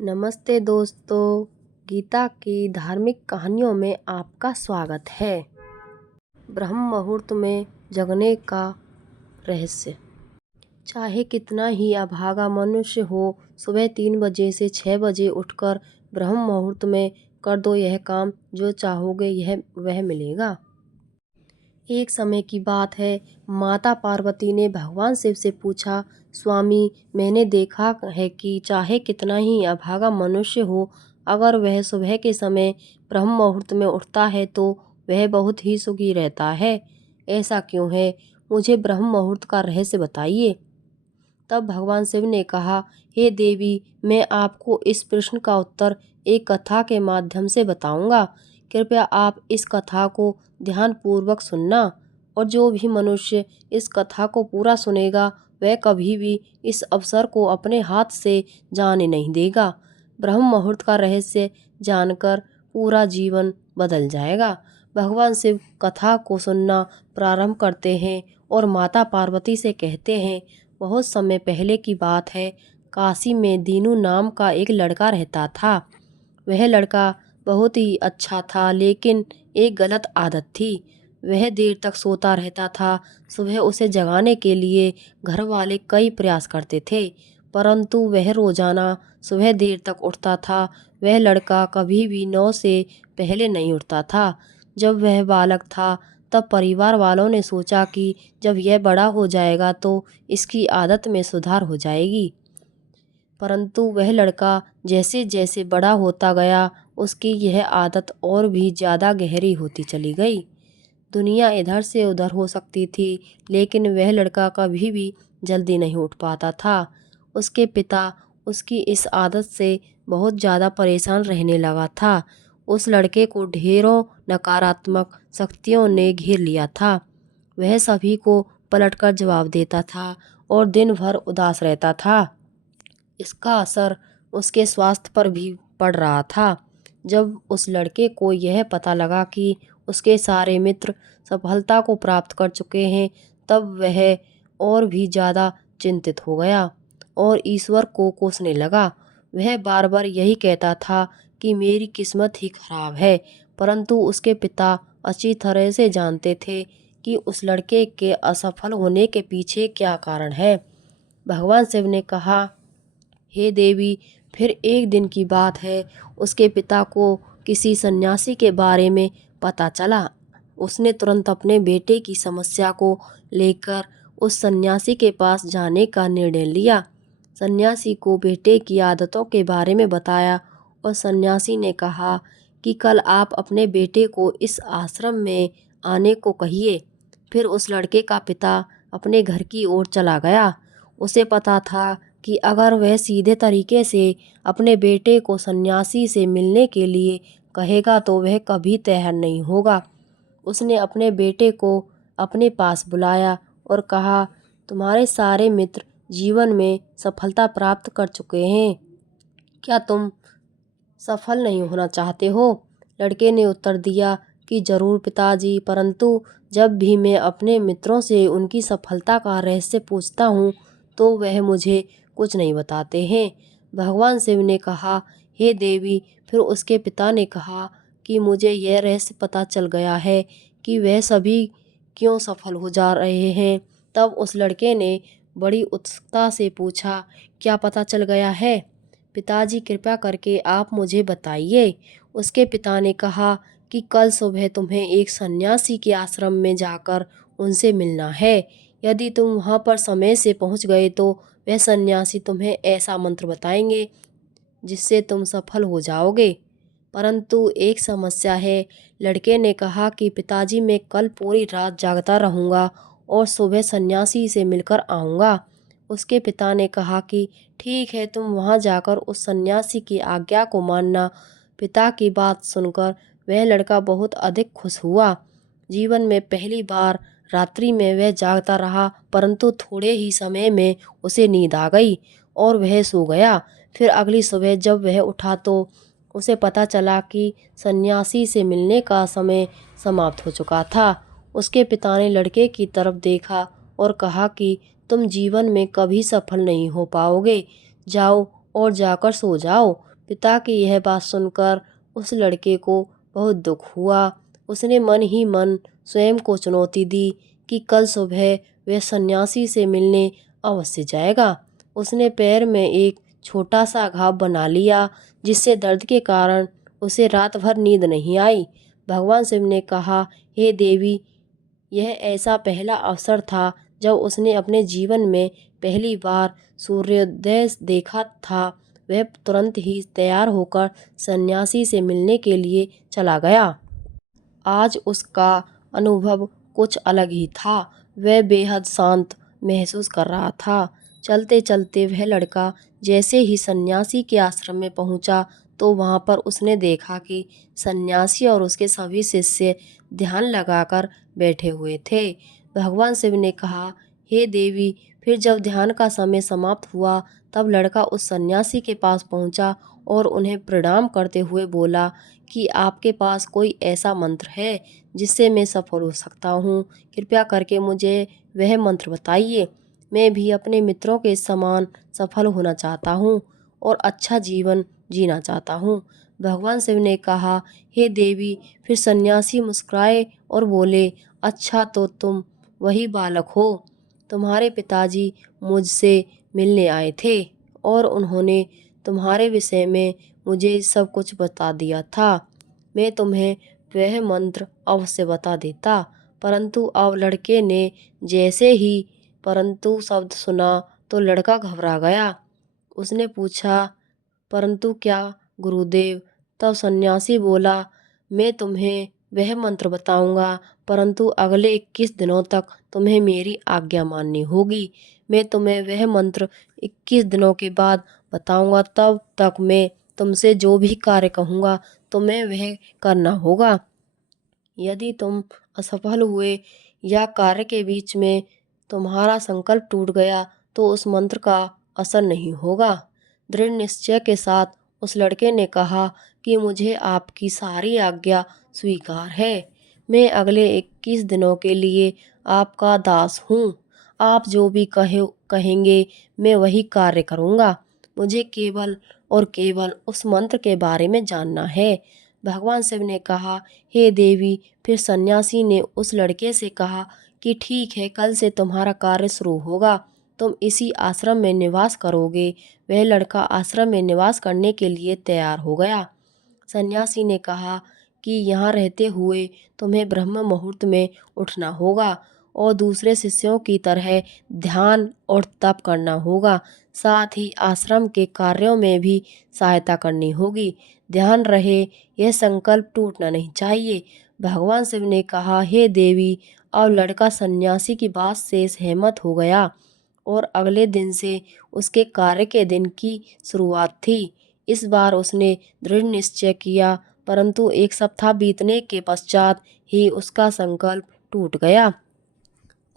नमस्ते दोस्तों, गीता की धार्मिक कहानियों में आपका स्वागत है। ब्रह्म मुहूर्त में जगने का रहस्य। चाहे कितना ही अभागा मनुष्य हो, सुबह 3 बजे से 6 बजे उठकर ब्रह्म मुहूर्त में कर दो यह काम, जो चाहोगे यह वह मिलेगा। एक समय की बात है, माता पार्वती ने भगवान शिव से पूछा, स्वामी, मैंने देखा है कि चाहे कितना ही अभागा मनुष्य हो, अगर वह सुबह के समय ब्रह्म मुहूर्त में उठता है तो वह बहुत ही सुखी रहता है। ऐसा क्यों है? मुझे ब्रह्म मुहूर्त का रहस्य बताइए। तब भगवान शिव ने कहा, हे देवी, मैं आपको इस प्रश्न का उत्तर एक कथा के माध्यम से बताऊंगा। कृपया आप इस कथा को ध्यानपूर्वक सुनना, और जो भी मनुष्य इस कथा को पूरा सुनेगा वह कभी भी इस अवसर को अपने हाथ से जाने नहीं देगा। ब्रह्म मुहूर्त का रहस्य जानकर पूरा जीवन बदल जाएगा। भगवान शिव कथा को सुनना प्रारंभ करते हैं और माता पार्वती से कहते हैं, बहुत समय पहले की बात है, काशी में दीनू नाम का एक लड़का रहता था। वह लड़का बहुत ही अच्छा था, लेकिन एक गलत आदत थी। वह देर तक सोता रहता था। सुबह उसे जगाने के लिए घर वाले कई प्रयास करते थे, परंतु वह रोजाना सुबह देर तक उठता था। वह लड़का कभी भी 9 से पहले नहीं उठता था। जब वह बालक था तब परिवार वालों ने सोचा कि जब यह बड़ा हो जाएगा तो इसकी आदत में सुधार हो जाएगी। परंतु वह लड़का जैसे जैसे बड़ा होता गया, उसकी यह आदत और भी ज़्यादा गहरी होती चली गई। दुनिया इधर से उधर हो सकती थी, लेकिन वह लड़का कभी भी जल्दी नहीं उठ पाता था। उसके पिता उसकी इस आदत से बहुत ज़्यादा परेशान रहने लगा था। उस लड़के को ढेरों नकारात्मक शक्तियों ने घेर लिया था। वह सभी को पलटकर जवाब देता था और दिन भर उदास रहता था। इसका असर उसके स्वास्थ्य पर भी पड़ रहा था। जब उस लड़के को यह पता लगा कि उसके सारे मित्र सफलता को प्राप्त कर चुके हैं, तब वह और भी ज़्यादा चिंतित हो गया और ईश्वर को कोसने लगा। वह बार बार यही कहता था कि मेरी किस्मत ही खराब है, परंतु उसके पिता अच्छी तरह से जानते थे कि उस लड़के के असफल होने के पीछे क्या कारण है। भगवान शिव ने कहा, हे देवी, फिर एक दिन की बात है, उसके पिता को किसी सन्यासी के बारे में पता चला। उसने तुरंत अपने बेटे की समस्या को लेकर उस सन्यासी के पास जाने का निर्णय लिया। सन्यासी को बेटे की आदतों के बारे में बताया और सन्यासी ने कहा कि कल आप अपने बेटे को इस आश्रम में आने को कहिए। फिर उस लड़के का पिता अपने घर की ओर चला गया। उसे पता था कि अगर वह सीधे तरीके से अपने बेटे को सन्यासी से मिलने के लिए कहेगा तो वह कभी तैयार नहीं होगा। उसने अपने बेटे को अपने पास बुलाया और कहा, तुम्हारे सारे मित्र जीवन में सफलता प्राप्त कर चुके हैं, क्या तुम सफल नहीं होना चाहते हो? लड़के ने उत्तर दिया कि जरूर पिताजी, परंतु जब भी मैं अपने मित्रों से उनकी सफलता का रहस्य पूछता हूँ तो वह मुझे कुछ नहीं बताते हैं। भगवान शिव ने कहा, हे देवी, फिर उसके पिता ने कहा कि मुझे यह रहस्य पता चल गया है कि वह सभी क्यों सफल हो जा रहे हैं। तब उस लड़के ने बड़ी उत्सुकता से पूछा, क्या पता चल गया है? पिताजी, कृपया करके आप मुझे बताइए। उसके पिता ने कहा कि कल सुबह तुम्हें एक सन्यासी के आश्रम में जाकर उनसे मिलना है। यदि तुम वहां पर समय से पहुंच गए तो वह सन्यासी तुम्हें ऐसा मंत्र बताएंगे जिससे तुम सफल हो जाओगे। परंतु एक समस्या है। लड़के ने कहा कि पिताजी, मैं कल पूरी रात जागता रहूँगा और सुबह सन्यासी से मिलकर आऊँगा। उसके पिता ने कहा कि ठीक है, तुम वहाँ जाकर उस सन्यासी की आज्ञा को मानना। पिता की बात सुनकर वह लड़का बहुत अधिक खुश हुआ। जीवन में पहली बार रात्रि में वह जागता रहा, परंतु थोड़े ही समय में उसे नींद आ गई और वह सो गया। फिर अगली सुबह जब वह उठा तो उसे पता चला कि सन्यासी से मिलने का समय समाप्त हो चुका था। उसके पिता ने लड़के की तरफ देखा और कहा कि तुम जीवन में कभी सफल नहीं हो पाओगे, जाओ और जाकर सो जाओ। पिता की यह बात सुनकर उस लड़के को बहुत दुख हुआ। उसने मन ही मन स्वयं को चुनौती दी कि कल सुबह वह सन्यासी से मिलने अवश्य जाएगा। उसने पैर में एक छोटा सा घाव बना लिया, जिससे दर्द के कारण उसे रात भर नींद नहीं आई। भगवान शिव ने कहा, हे देवी, यह ऐसा पहला अवसर था जब उसने अपने जीवन में पहली बार सूर्योदय देखा था। वह तुरंत ही तैयार होकर सन्यासी से मिलने के लिए चला गया। आज उसका अनुभव कुछ अलग ही था। वह बेहद शांत महसूस कर रहा था। चलते चलते वह लड़का जैसे ही सन्यासी के आश्रम में पहुंचा तो वहां पर उसने देखा कि सन्यासी और उसके सभी शिष्य ध्यान लगाकर बैठे हुए थे। भगवान शिव ने कहा, हे देवी, फिर जब ध्यान का समय समाप्त हुआ तब लड़का उस सन्यासी के पास पहुंचा और उन्हें प्रणाम करते हुए बोला कि आपके पास कोई ऐसा मंत्र है जिससे मैं सफल हो सकता हूँ? कृपया करके मुझे वह मंत्र बताइए। मैं भी अपने मित्रों के समान सफल होना चाहता हूँ और अच्छा जीवन जीना चाहता हूँ। भगवान शिव ने कहा, हे देवी। फिर सन्यासी मुस्कुराए और बोले, अच्छा, तो तुम वही बालक हो। तुम्हारे पिताजी मुझसे मिलने आए थे और उन्होंने तुम्हारे विषय में मुझे सब कुछ बता दिया था। मैं तुम्हें वह मंत्र अवश्य बता देता, परंतु अब लड़के ने जैसे ही परंतु शब्द सुना तो लड़का घबरा गया। उसने पूछा, परंतु क्या गुरुदेव? तब सन्यासी बोला, मैं तुम्हें वह मंत्र बताऊंगा, परंतु अगले 21 दिनों तक तुम्हें मेरी आज्ञा माननी होगी। मैं तुम्हें वह मंत्र 21 दिनों के बाद बताऊंगा। तब तक मैं तुमसे जो भी कार्य कहूँगा तुम्हें वह करना होगा। यदि तुम असफल हुए या कार्य के बीच में तुम्हारा संकल्प टूट गया तो उस मंत्र का असर नहीं होगा। दृढ़ निश्चय के साथ उस लड़के ने कहा कि मुझे आपकी सारी आज्ञा स्वीकार है। मैं अगले 21 दिनों के लिए आपका दास हूँ। आप जो भी कहेंगे मैं वही कार्य करूँगा। मुझे केवल और केवल उस मंत्र के बारे में जानना है। भगवान शिव ने कहा, हे देवी। फिर सन्यासी ने उस लड़के से कहा कि ठीक है, कल से तुम्हारा कार्य शुरू होगा। तुम इसी आश्रम में निवास करोगे। वह लड़का आश्रम में निवास करने के लिए तैयार हो गया। सन्यासी ने कहा कि यहाँ रहते हुए तुम्हें ब्रह्म मुहूर्त में उठना होगा और दूसरे शिष्यों की तरह ध्यान और तप करना होगा। साथ ही आश्रम के कार्यों में भी सहायता करनी होगी। ध्यान रहे, यह संकल्प टूटना नहीं चाहिए। भगवान शिव ने कहा, हे देवी। अब लड़का सन्यासी की बात से सहमत हो गया और अगले दिन से उसके कार्य के दिन की शुरुआत थी। इस बार उसने दृढ़ निश्चय किया, परंतु 1 सप्ताह बीतने के पश्चात ही उसका संकल्प टूट गया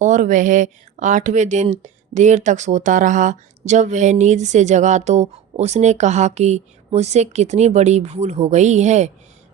और वह 8वें दिन देर तक सोता रहा। जब वह नींद से जगा तो उसने कहा कि मुझसे कितनी बड़ी भूल हो गई है।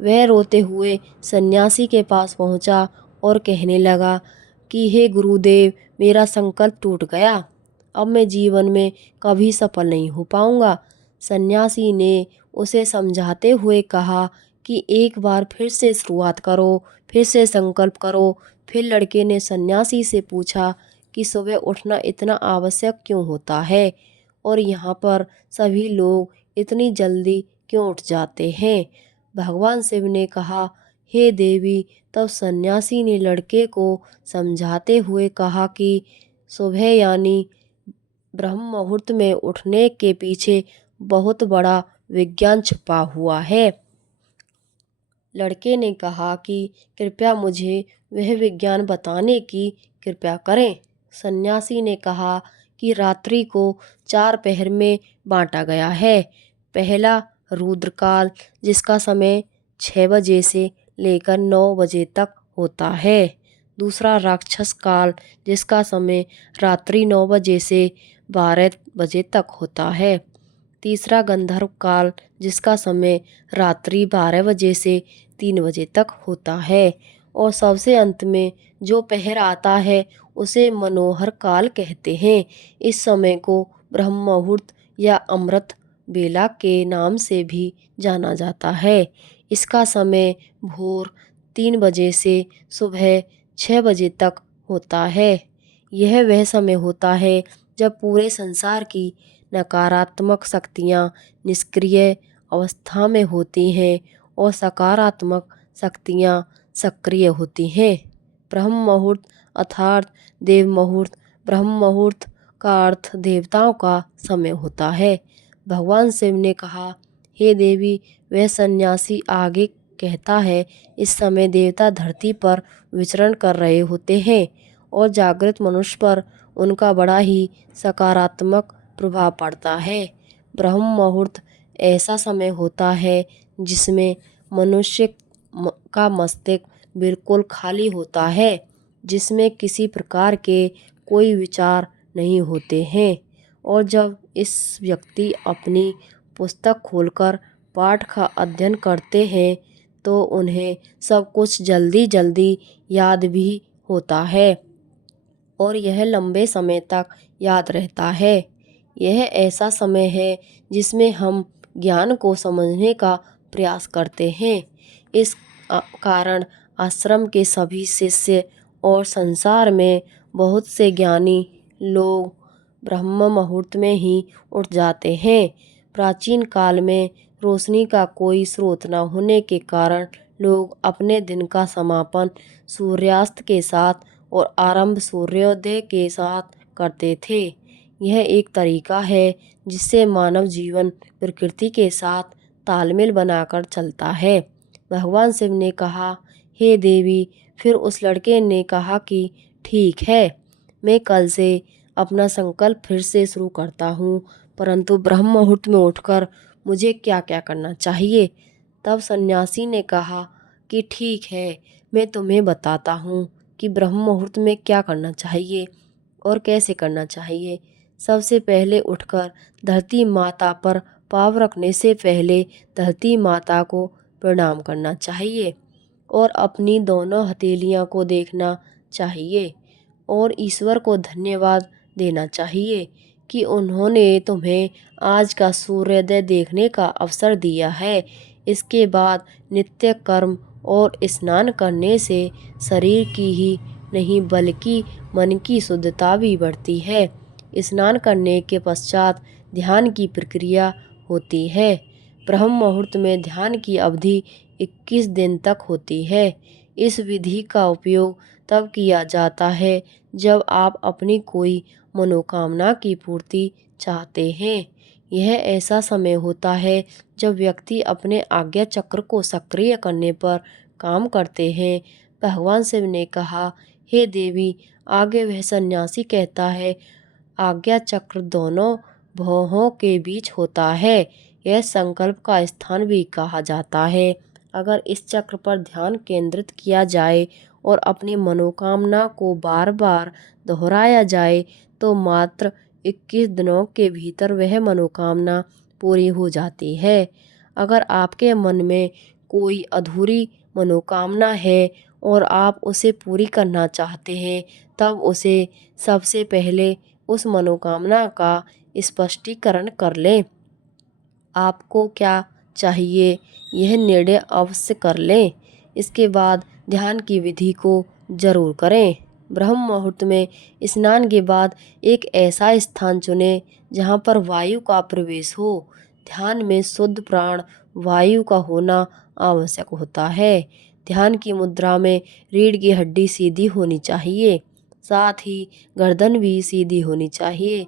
वह रोते हुए सन्यासी के पास पहुंचा और कहने लगा कि हे गुरुदेव, मेरा संकल्प टूट गया। अब मैं जीवन में कभी सफल नहीं हो पाऊंगा। सन्यासी ने उसे समझाते हुए कहा कि एक बार फिर से शुरुआत करो, फिर से संकल्प करो। फिर लड़के ने सन्यासी से पूछा कि सुबह उठना इतना आवश्यक क्यों होता है और यहाँ पर सभी लोग इतनी जल्दी क्यों उठ जाते हैं? भगवान शिव ने कहा, हे देवी। तब सन्यासी ने लड़के को समझाते हुए कहा कि सुबह यानी ब्रह्म मुहूर्त में उठने के पीछे बहुत बड़ा विज्ञान छुपा हुआ है। लड़के ने कहा कि कृपया मुझे वह विज्ञान बताने की कृपया करें। सन्यासी ने कहा कि रात्रि को 4 पहर में बांटा गया है। पहला रुद्रकाल, जिसका समय 6 बजे से लेकर 9 बजे तक होता है। दूसरा राक्षस काल, जिसका समय रात्रि 9 बजे से 12 बजे तक होता है। तीसरा गंधर्व काल, जिसका समय रात्रि 12 बजे से 3 बजे तक होता है। और सबसे अंत में जो पहर आता है उसे मनोहर काल कहते हैं। इस समय को ब्रह्म मुहूर्त या अमृत बेला के नाम से भी जाना जाता है। इसका समय भोर 3 बजे से सुबह 6 बजे तक होता है। यह वह समय होता है जब पूरे संसार की नकारात्मक शक्तियाँ निष्क्रिय अवस्था में होती हैं और सकारात्मक शक्तियाँ सक्रिय होती हैं। ब्रह्म मुहूर्त अर्थात देव मुहूर्त। ब्रह्म मुहूर्त का अर्थ देवताओं का समय होता है। भगवान शिव ने कहा, हे देवी, वह सन्यासी आगे कहता है, इस समय देवता धरती पर विचरण कर रहे होते हैं और जागृत मनुष्य पर उनका बड़ा ही सकारात्मक प्रभाव पड़ता है। ब्रह्म मुहूर्त ऐसा समय होता है जिसमें मनुष्य का मस्तिष्क बिल्कुल खाली होता है, जिसमें किसी प्रकार के कोई विचार नहीं होते हैं, और जब इस व्यक्ति अपनी पुस्तक खोलकर पाठ का अध्ययन करते हैं तो उन्हें सब कुछ जल्दी जल्दी याद भी होता है और यह लंबे समय तक याद रहता है। यह ऐसा समय है जिसमें हम ज्ञान को समझने का प्रयास करते हैं। इस कारण आश्रम के सभी शिष्य और संसार में बहुत से ज्ञानी लोग ब्रह्म मुहूर्त में ही उठ जाते हैं। प्राचीन काल में रोशनी का कोई स्रोत न होने के कारण लोग अपने दिन का समापन सूर्यास्त के साथ और आरंभ सूर्योदय के साथ करते थे। यह एक तरीका है जिससे मानव जीवन प्रकृति के साथ तालमेल बनाकर चलता है। भगवान शिव ने कहा, हे देवी। फिर उस लड़के ने कहा कि ठीक है, मैं कल से अपना संकल्प फिर से शुरू करता हूँ, परंतु ब्रह्म मुहूर्त में उठकर मुझे क्या क्या करना चाहिए। तब सन्यासी ने कहा कि ठीक है, मैं तुम्हें बताता हूँ कि ब्रह्म मुहूर्त में क्या करना चाहिए और कैसे करना चाहिए। सबसे पहले उठकर धरती माता पर पाँव रखने से पहले धरती माता को प्रणाम करना चाहिए और अपनी दोनों हथेलियों को देखना चाहिए और ईश्वर को धन्यवाद देना चाहिए कि उन्होंने तुम्हें आज का सूर्योदय देखने का अवसर दिया है। इसके बाद नित्य कर्म और स्नान करने से शरीर की ही नहीं बल्कि मन की शुद्धता भी बढ़ती है। स्नान करने के पश्चात ध्यान की प्रक्रिया होती है। ब्रह्म मुहूर्त में ध्यान की अवधि 21 दिन तक होती है। इस विधि का उपयोग तब किया जाता है जब आप अपनी कोई मनोकामना की पूर्ति चाहते हैं। यह ऐसा समय होता है जब व्यक्ति अपने आज्ञा चक्र को सक्रिय करने पर काम करते हैं। भगवान शिव ने कहा, हे देवी, आगे वह सन्यासी कहता है, आज्ञा चक्र दोनों भौहों के बीच होता है। यह संकल्प का स्थान भी कहा जाता है। अगर इस चक्र पर ध्यान केंद्रित किया जाए और अपनी मनोकामना को बार बार दोहराया जाए तो मात्र 21 दिनों के भीतर वह मनोकामना पूरी हो जाती है। अगर आपके मन में कोई अधूरी मनोकामना है और आप उसे पूरी करना चाहते हैं, तब उसे सबसे पहले उस मनोकामना का स्पष्टीकरण कर लें। आपको क्या चाहिए यह निर्णय अवश्य कर लें। इसके बाद ध्यान की विधि को जरूर करें। ब्रह्म मुहूर्त में स्नान के बाद एक ऐसा स्थान चुनें जहाँ पर वायु का प्रवेश हो। ध्यान में शुद्ध प्राण वायु का होना आवश्यक होता है। ध्यान की मुद्रा में रीढ़ की हड्डी सीधी होनी चाहिए, साथ ही गर्दन भी सीधी होनी चाहिए।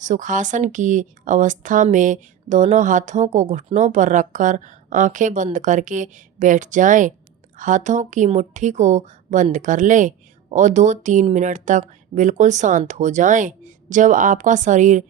सुखासन की अवस्था में दोनों हाथों को घुटनों पर रखकर आंखें बंद करके बैठ जाएं। हाथों की मुट्ठी को बंद कर लें और 2-3 मिनट तक बिल्कुल शांत हो जाएं। जब आपका शरीर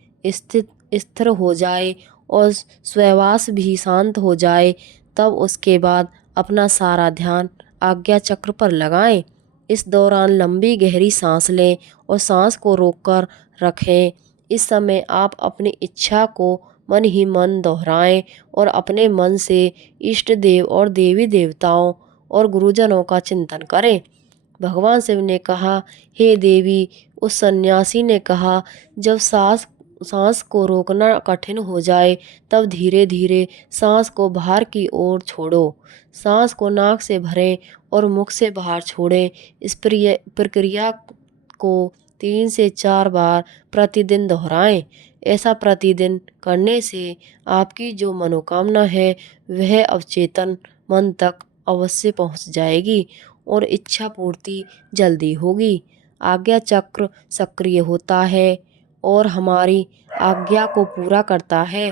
स्थिर हो जाए और श्वास भी शांत हो जाए, तब उसके बाद अपना सारा ध्यान आज्ञा चक्र पर लगाएं। इस दौरान लंबी गहरी सांस लें और सांस को रोककर रखें। इस समय आप अपनी इच्छा को मन ही मन दोहराएं और अपने मन से इष्ट देव और देवी देवताओं और गुरुजनों का चिंतन करें। भगवान शिव ने कहा, हे देवी। उस सन्यासी ने कहा, जब सांस सांस को रोकना कठिन हो जाए तब धीरे धीरे सांस को बाहर की ओर छोड़ो। सांस को नाक से भरें और मुख से बाहर छोड़ें। इस प्रक्रिया को 3 से 4 बार प्रतिदिन दोहराएं। ऐसा प्रतिदिन करने से आपकी जो मनोकामना है वह अवचेतन मन तक अवश्य पहुंच जाएगी और इच्छा पूर्ति जल्दी होगी। आज्ञा चक्र सक्रिय होता है और हमारी आज्ञा को पूरा करता है।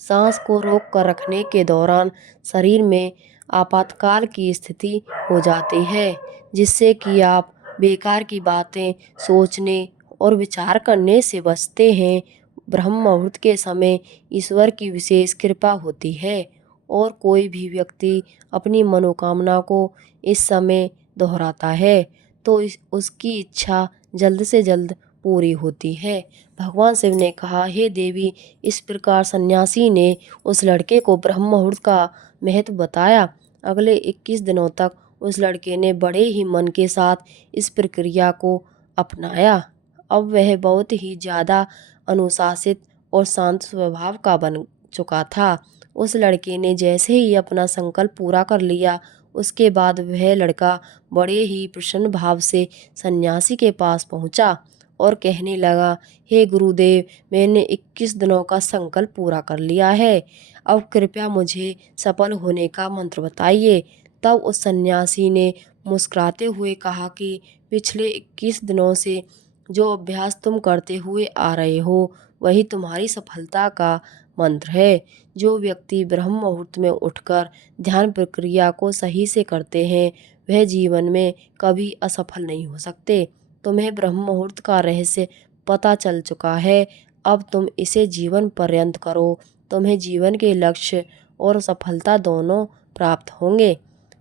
सांस को रोक कर रखने के दौरान शरीर में आपातकाल की स्थिति हो जाती है, जिससे कि आप बेकार की बातें सोचने और विचार करने से बचते हैं। ब्रह्म मुहूर्त के समय ईश्वर की विशेष कृपा होती है और कोई भी व्यक्ति अपनी मनोकामना को इस समय दोहराता है तो उसकी इच्छा जल्द से जल्द पूरी होती है। भगवान शिव ने कहा, हे देवी, इस प्रकार सन्यासी ने उस लड़के को ब्रह्म मुहूर्त का महत्व बताया। अगले 21 दिनों तक उस लड़के ने बड़े ही मन के साथ इस प्रक्रिया को अपनाया। अब वह बहुत ही ज़्यादा अनुशासित और शांत स्वभाव का बन चुका था। उस लड़के ने जैसे ही अपना संकल्प पूरा कर लिया, उसके बाद वह लड़का बड़े ही प्रसन्न भाव से सन्यासी के पास पहुंचा और कहने लगा, हे गुरुदेव, मैंने 21 दिनों का संकल्प पूरा कर लिया है। अब कृपया मुझे सफल होने का मंत्र बताइए। तब उस सन्यासी ने मुस्कुराते हुए कहा कि पिछले 21 दिनों से जो अभ्यास तुम करते हुए आ रहे हो वही तुम्हारी सफलता का मंत्र है। जो व्यक्ति ब्रह्म मुहूर्त में उठकर ध्यान प्रक्रिया को सही से करते हैं वह जीवन में कभी असफल नहीं हो सकते। तुम्हें ब्रह्म मुहूर्त का रहस्य पता चल चुका है, अब तुम इसे जीवन पर्यंत करो। तुम्हें जीवन के लक्ष्य और सफलता दोनों प्राप्त होंगे।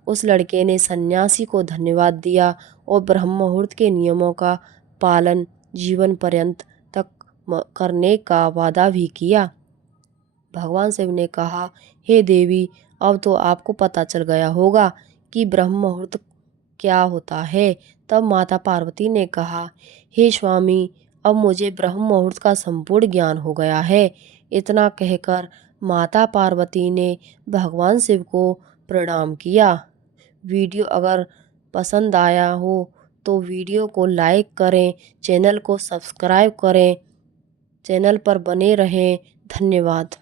उस लड़के ने सन्यासी को धन्यवाद दिया और ब्रह्म मुहूर्त के नियमों का पालन जीवन पर्यंत तक करने का वादा भी किया। भगवान शिव ने कहा, हे देवी, अब तो आपको पता चल गया होगा कि ब्रह्म मुहूर्त क्या होता है। तब माता पार्वती ने कहा, हे स्वामी, अब मुझे ब्रह्म मुहूर्त का संपूर्ण ज्ञान हो गया है। इतना कहकर माता पार्वती ने भगवान शिव को प्रणाम किया। वीडियो अगर पसंद आया हो तो वीडियो को लाइक करें, चैनल को सब्सक्राइब करें, चैनल पर बने रहें। धन्यवाद।